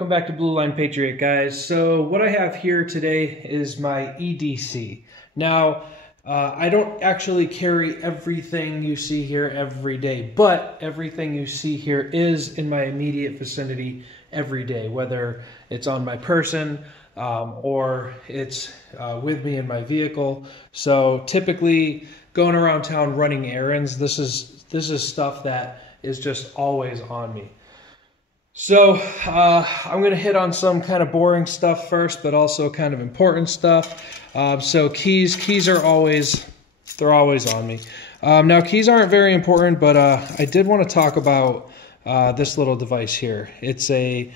welcome back to Blue Line Patriot, guys. So what I have here today is my EDC. Now, I don't actually carry everything you see here every day, but everything you see here is in my immediate vicinity every day, whether it's on my person or it's with me in my vehicle. So typically going around town running errands, this is stuff that is just always on me. So I'm going to hit on some kind of boring stuff first, but also kind of important stuff. So keys are always on me. Now keys aren't very important, but I did want to talk about this little device here. It's a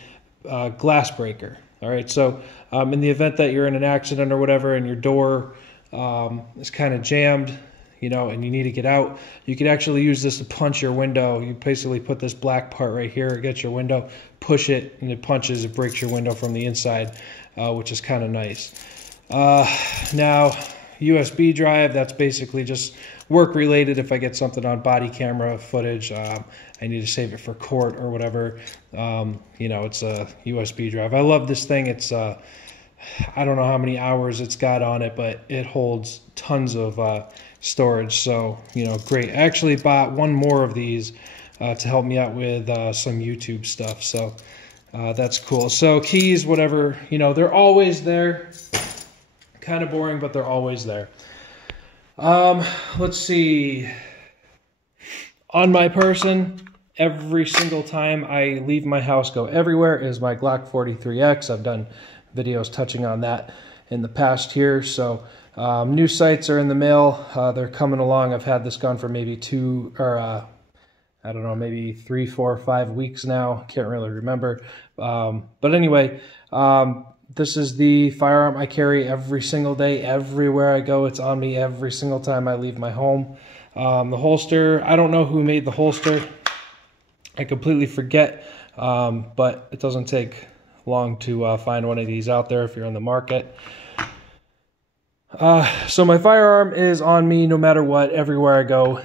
glass breaker. All right, so in the event that you're in an accident or whatever and your door is kind of jammed, you know, and you need to get out, you could actually use this to punch your window. You basically put this black part right here against your window, push it, and it punches, it breaks your window from the inside, which is kind of nice. Now, USB drive, that's basically just work related. If I get something on body camera footage, I need to save it for court or whatever, you know, it's a USB drive. I love this thing. It's I don't know how many hours it's got on it, but it holds tons of storage, so, you know, great. I actually bought one more of these to help me out with some YouTube stuff, so that's cool. So keys, whatever, you know, they're always there. Kind of boring, but they're always there. Let's see. On my person, every single time I leave my house, go everywhere, is my Glock 43X. I've done videos touching on that in the past here. So new sights are in the mail. They're coming along. I've had this gun for maybe I don't know, maybe 3, 4, 5 weeks now. Can't really remember. But anyway, this is the firearm I carry every single day, everywhere I go. It's on me every single time I leave my home. The holster, I don't know who made the holster. I completely forget, but it doesn't take long to find one of these out there if you're in the market. So my firearm is on me no matter what, everywhere I go,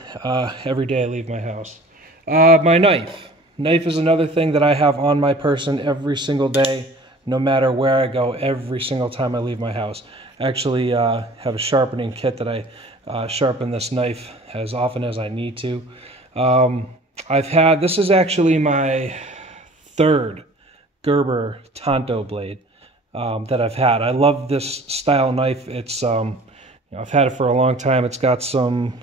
every day I leave my house. My knife. Knife is another thing that I have on my person every single day, no matter where I go, every single time I leave my house. I actually have a sharpening kit that I sharpen this knife as often as I need to. This is actually my third Gerber Tonto blade that I've had. I love this style knife. It's you know, I've had it for a long time. It's got some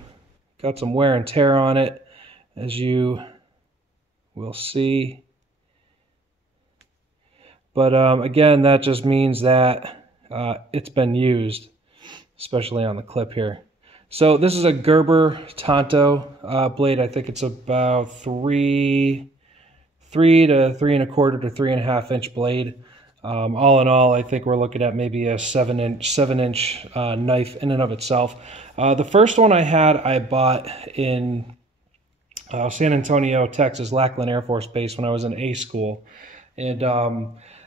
wear and tear on it, as you will see. But again, that just means that it's been used, especially on the clip here. So this is a Gerber Tonto blade. I think it's about 3 to 3¼ to 3½ inch blade. All in all, I think we're looking at maybe a 7-inch knife in and of itself. The first one I had, I bought in San Antonio, Texas, Lackland Air Force Base when I was in A school. And,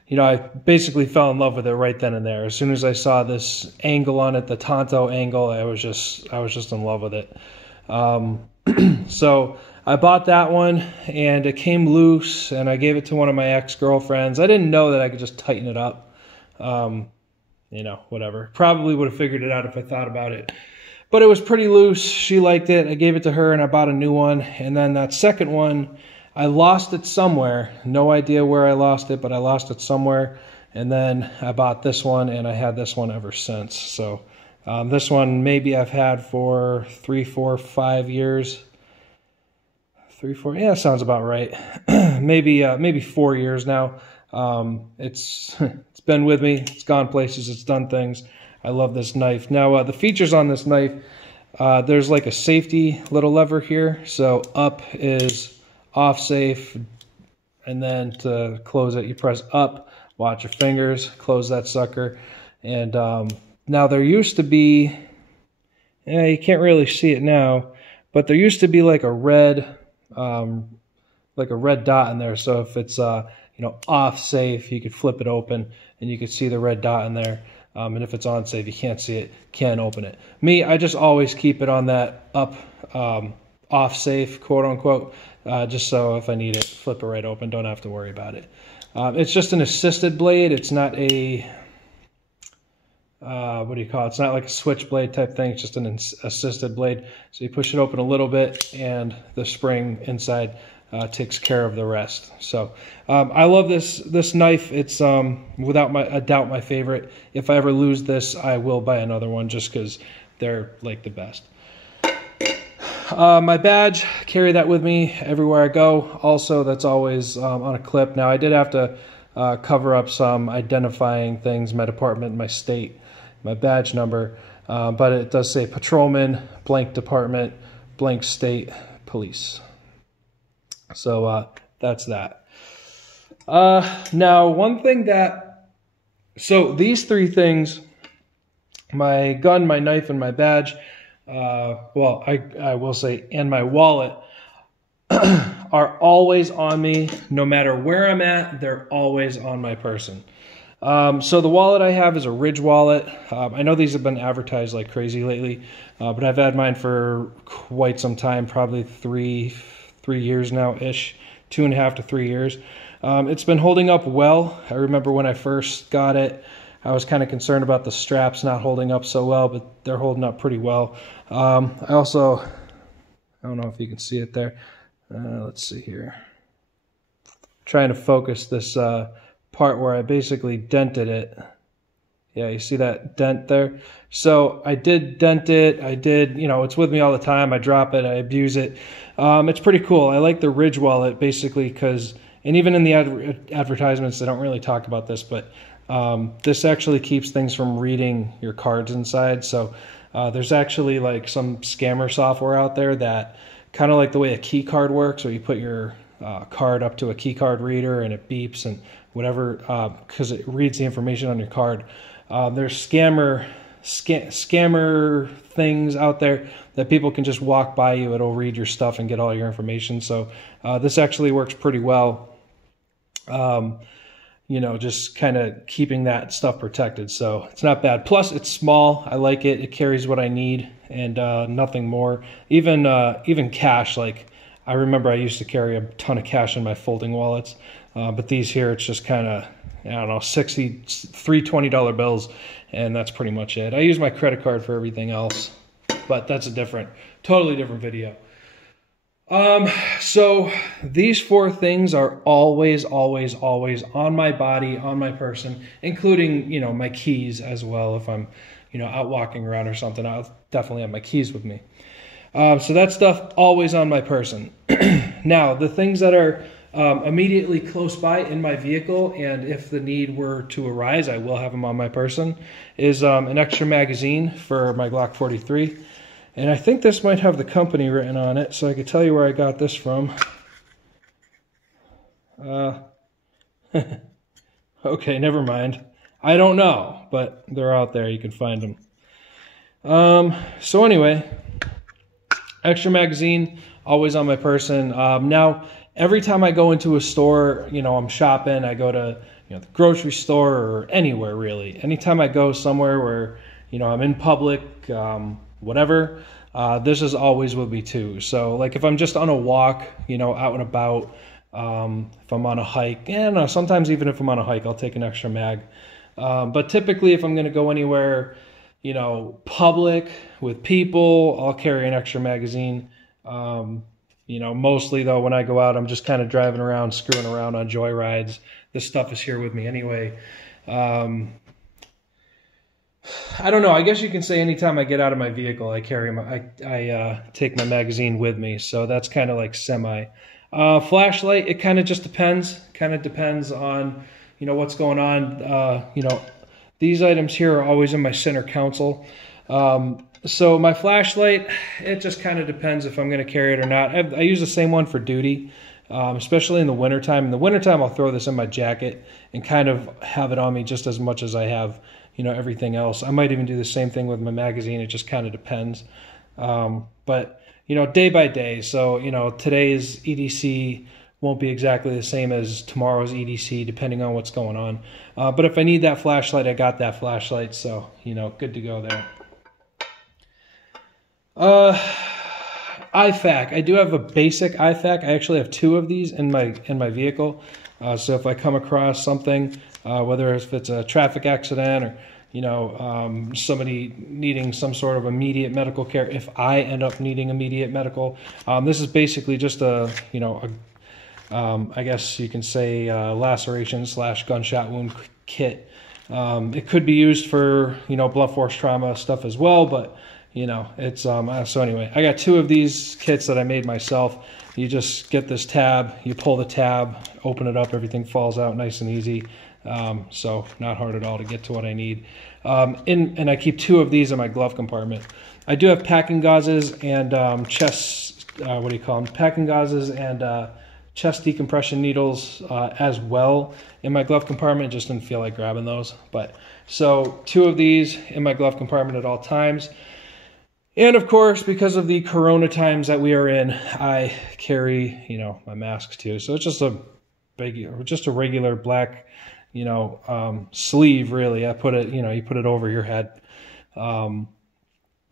you know, I basically fell in love with it right then and there. As soon as I saw this angle on it, the Tonto angle, I was just in love with it. So I bought that one, and it came loose, and I gave it to one of my ex-girlfriends. I didn't know that I could just tighten it up. You know, whatever. Probably would have figured it out if I thought about it. But it was pretty loose. She liked it. I gave it to her, and I bought a new one. And then that second one, I lost it somewhere. No idea where I lost it, but I lost it somewhere. And then I bought this one, and I had this one ever since. So this one maybe I've had for 3, 4, 5 years. 3, 4, yeah, sounds about right. maybe 4 years now. It's been with me. It's gone places. It's done things. I love this knife. Now the features on this knife, there's like a safety little lever here. So up is off safe, and then to close it, you press up. Watch your fingers. Close that sucker. And now there used to be, you can't really see it now, but there used to be like a red dot in there. So if it's you know, off safe, you could flip it open and you could see the red dot in there. And if it's on safe, you can't see it, can't open it. Me, I just always keep it on that up off safe, quote unquote, just so if I need it, flip it right open, don't have to worry about it. It's just an assisted blade. It's not a, what do you call it? It's not like a switchblade type thing. It's just an assisted blade. So you push it open a little bit and the spring inside takes care of the rest. So I love this knife. It's without a doubt my favorite. If I ever lose this, I will buy another one just because they're like the best. My badge, carry that with me everywhere I go. Also, that's always on a clip. Now, I did have to cover up some identifying things, my department, my state, my badge number, but it does say patrolman, blank department, blank state, police. So that's that. Now, one thing so these three things, my gun, my knife, and my badge, well, I will say, and my wallet, are always on me. No matter where I'm at, they're always on my person. So the wallet I have is a Ridge wallet. I know these have been advertised like crazy lately, but I've had mine for quite some time, probably three years now-ish, 2.5 to 3 years. It's been holding up well. I remember when I first got it, I was kind of concerned about the straps not holding up so well, but they're holding up pretty well. I don't know if you can see it there. Let's see here. Trying to focus this part where I basically dented it. Yeah, you see that dent there? So I did dent it. I did, it's with me all the time. I drop it, I abuse it. It's pretty cool. I like the Ridge wallet basically because, and even in the advertisements, they don't really talk about this, but this actually keeps things from reading your cards inside. So there's actually like some scammer software out there that kind of like the way a key card works, where you put your card up to a key card reader and it beeps and whatever, because it reads the information on your card. There's scammer things out there that people can just walk by you. It'll read your stuff and get all your information. So this actually works pretty well. Just kind of keeping that stuff protected. So it's not bad. Plus, it's small. I like it. It carries what I need and nothing more. Even cash. Like, I remember I used to carry a ton of cash in my folding wallets. But these here, it's just kind of, I don't know, three $20 bills, and that's pretty much it. I use my credit card for everything else, but that's a totally different video. So these four things are always, always, always on my body, on my person, including, my keys as well. If I'm, out walking around or something, I'll definitely have my keys with me. So that stuff always on my person. Now, the things that are immediately close by in my vehicle, and if the need were to arise, I will have them on my person, is an extra magazine for my Glock 43. And I think this might have the company written on it, so I could tell you where I got this from. Okay, never mind. I don't know, but they're out there. You can find them. So anyway, extra magazine, always on my person. Now, every time I go into a store, I'm shopping, I go to the grocery store or anywhere really. Anytime I go somewhere where, I'm in public, whatever, this is always with me too. So like if I'm just on a walk, out and about, if I'm on a hike, sometimes even if I'm on a hike, I'll take an extra mag. But typically if I'm going to go anywhere, public with people, I'll carry an extra magazine. Mostly though, when I go out, I'm just kind of driving around, screwing around on joyrides. This stuff is here with me anyway. I don't know. I guess you can say anytime I get out of my vehicle, I take my magazine with me. So that's kind of like semi. Flashlight, it kind of just depends. Kind of depends on, what's going on. These items here are always in my center console. So my flashlight, it just kind of depends if I'm going to carry it or not. I use the same one for duty, especially in the wintertime. In the wintertime, I'll throw this in my jacket and kind of have it on me just as much as I have, everything else. I might even do the same thing with my magazine. It just kind of depends. But, day by day. So, today's EDC won't be exactly the same as tomorrow's EDC, depending on what's going on. But if I need that flashlight, I got that flashlight. So, good to go there. IFAK. I do have a basic IFAK. I actually have two of these in my vehicle. So if I come across something, whether if it's a traffic accident or somebody needing some sort of immediate medical care, if I end up needing immediate medical, this is basically just a I guess you can say laceration / gunshot wound kit. It could be used for blunt force trauma stuff as well, but it's so anyway, I got 2 of these kits that I made myself. You just get this tab, you pull the tab, open it up, everything falls out nice and easy. So not hard at all to get to what I need. And I keep 2 of these in my glove compartment. I do have packing gauzes and chest, what do you call them? Packing gauzes and chest decompression needles as well in my glove compartment. Just didn't feel like grabbing those. But so 2 of these in my glove compartment at all times. And of course, because of the corona times that we are in, I carry, my masks too. So it's just a regular black, sleeve really. I put it, you put it over your head. And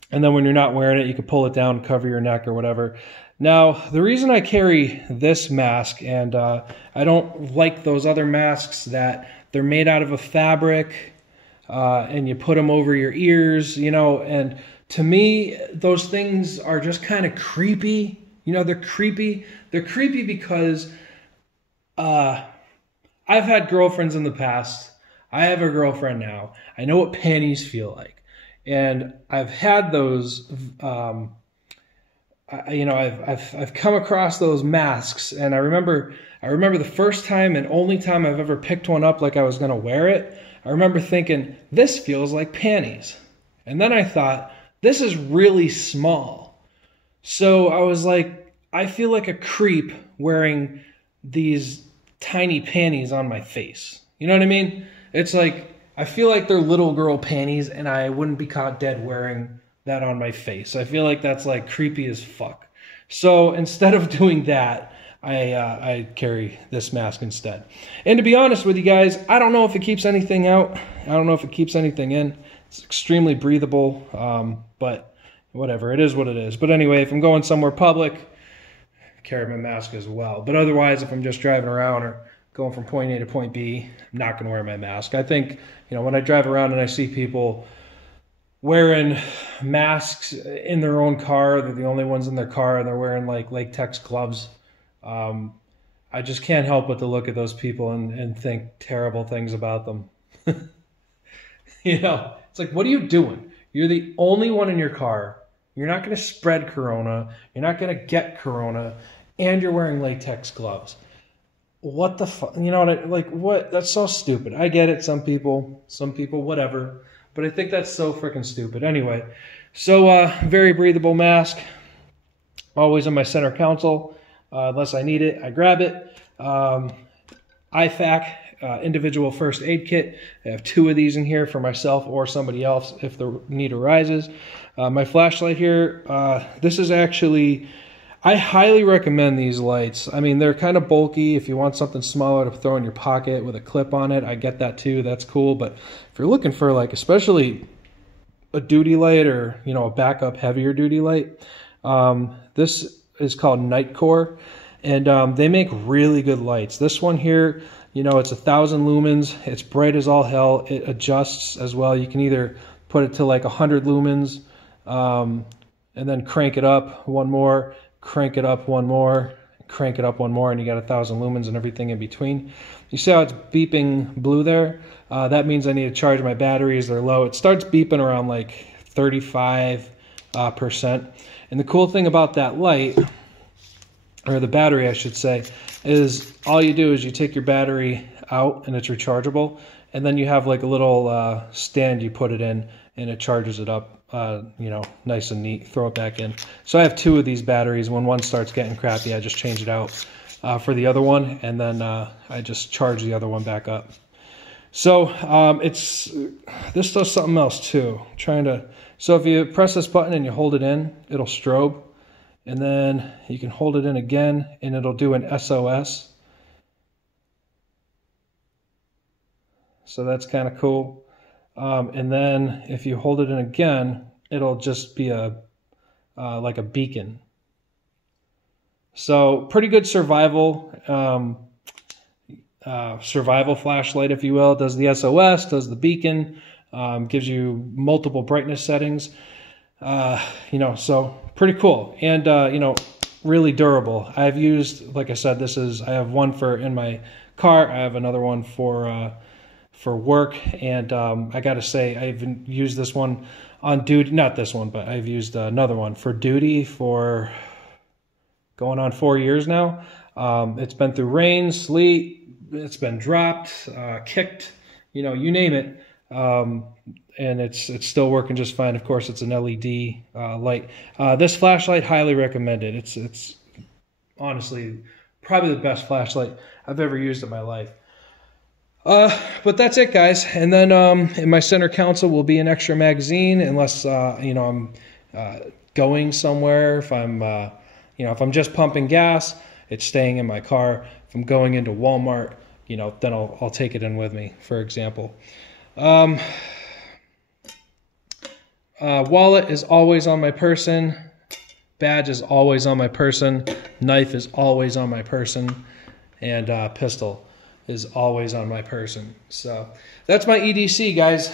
then when you're not wearing it, you can pull it down, cover your neck or whatever. Now, the reason I carry this mask, and I don't like those other masks that they're made out of a fabric, and you put them over your ears, and to me, those things are just kind of creepy. They're creepy. They're creepy because I've had girlfriends in the past. I have a girlfriend now. I know what panties feel like. And I've had those, I've come across those masks, and I remember the first time and only time I've ever picked one up like I was going to wear it. I remember thinking, this feels like panties. And then I thought, this is really small. So I was like, I feel like a creep wearing these tiny panties on my face. You know what I mean? It's like, I feel like they're little girl panties, and I wouldn't be caught dead wearing that on my face. I feel like that's like creepy as fuck. So instead of doing that, I carry this mask instead. And to be honest with you guys, I don't know if it keeps anything out. I don't know if it keeps anything in. It's extremely breathable, but whatever. It is what it is. But anyway, if I'm going somewhere public, I carry my mask as well. But otherwise, if I'm just driving around or going from point A to point B, I'm not going to wear my mask. I think, when I drive around and I see people wearing masks in their own car, they're the only ones in their car, and they're wearing like latex gloves. I just can't help but to look at those people and think terrible things about them. It's like, what are you doing? You're the only one in your car. You're not going to spread corona. You're not going to get corona, and you're wearing latex gloves. What the fuck? What? That's so stupid. I get it. Some people, whatever. But I think that's so freaking stupid. Anyway, so very breathable mask. Always in my center console. Unless I need it, I grab it. IFAC, individual first aid kit. I have 2 of these in here for myself or somebody else if the need arises. My flashlight here, this is actually, I highly recommend these lights. I mean, they're kind of bulky. If you want something smaller to throw in your pocket with a clip on it, I get that too. That's cool. But if you're looking for especially a duty light or, a backup heavier duty light, this is called Nightcore, and they make really good lights. This one here, it's 1,000 lumens. It's bright as all hell. It adjusts as well. You can either put it to 100 lumens, and then crank it up one more, crank it up one more, crank it up one more, and you got 1,000 lumens and everything in between. You see how it's beeping blue there? That means I need to charge my batteries. They're low. It starts beeping around 35%. And the cool thing about that light, or the battery I should say, is all you do is you take your battery out and it's rechargeable, and then you have a little stand you put it in, and it charges it up, nice and neat. Throw it back in. So I have 2 of these batteries. When one starts getting crappy, I just change it out for the other one, and then I just charge the other one back up. So this does something else too. So if you press this button and you hold it in, it'll strobe, and then you can hold it in again and it'll do an SOS. So that's kind of cool. And then if you hold it in again, it'll just be like a beacon. So pretty good survival. survival flashlight, if you will. It does the SOS, does the beacon, gives you multiple brightness settings. So pretty cool, and really durable. I've used, like I said, I have one for in my car. I have another one for work, and I gotta say, I've used this one on duty. Not this one, but I've used another one for duty for going on 4 years now. It's been through rain, sleet. It's been dropped, kicked, you name it. And it's still working just fine. Of course, it's an LED light. This flashlight, highly recommended. It's honestly probably the best flashlight I've ever used in my life. But that's it, guys. And then in my center console will be an extra magazine, unless I'm going somewhere. If I'm just pumping gas, it's staying in my car. If I'm going into Walmart, then I'll take it in with me, for example. Wallet is always on my person. Badge is always on my person. Knife is always on my person. And pistol is always on my person. So that's my EDC, guys.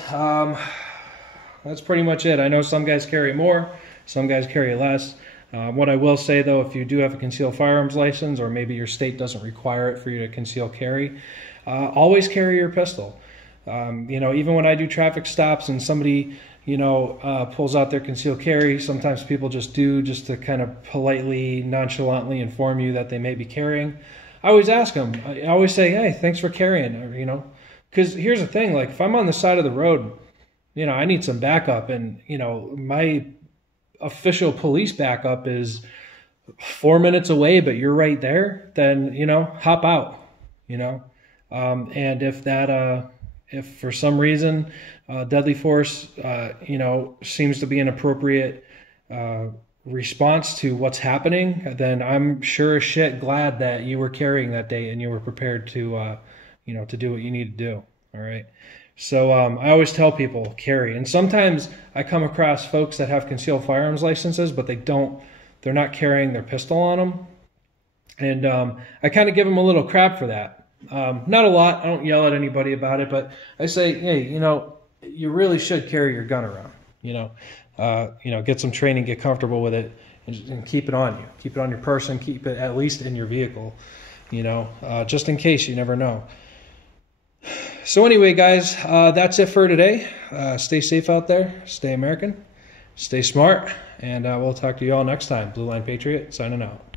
That's pretty much it. I know some guys carry more, some guys carry less. What I will say, though, if you do have a concealed firearms license, or maybe your state doesn't require it for you to conceal carry, always carry your pistol. Even when I do traffic stops and somebody, pulls out their concealed carry, sometimes people just to kind of politely, nonchalantly inform you that they may be carrying. I always ask them. I always say, hey, thanks for carrying, because here's the thing, like if I'm on the side of the road, I need some backup, and, my official police backup is 4 minutes away, but you're right there, then, hop out, and if for some reason deadly force, seems to be an appropriate response to what's happening, then I'm sure as shit glad that you were carrying that day and you were prepared to, to do what you need to do. All right. So I always tell people carry, and sometimes I come across folks that have concealed firearms licenses, but they're not carrying their pistol on them, and I kind of give them a little crap for that. Not a lot. I don't yell at anybody about it, but I say, hey, you really should carry your gun around. Get some training, get comfortable with it, and keep it on you. Keep it on your person. Keep it at least in your vehicle. Just in case, you never know. So anyway, guys, that's it for today. Stay safe out there. Stay American. Stay smart. And we'll talk to you all next time. Blue Line Patriot, signing out.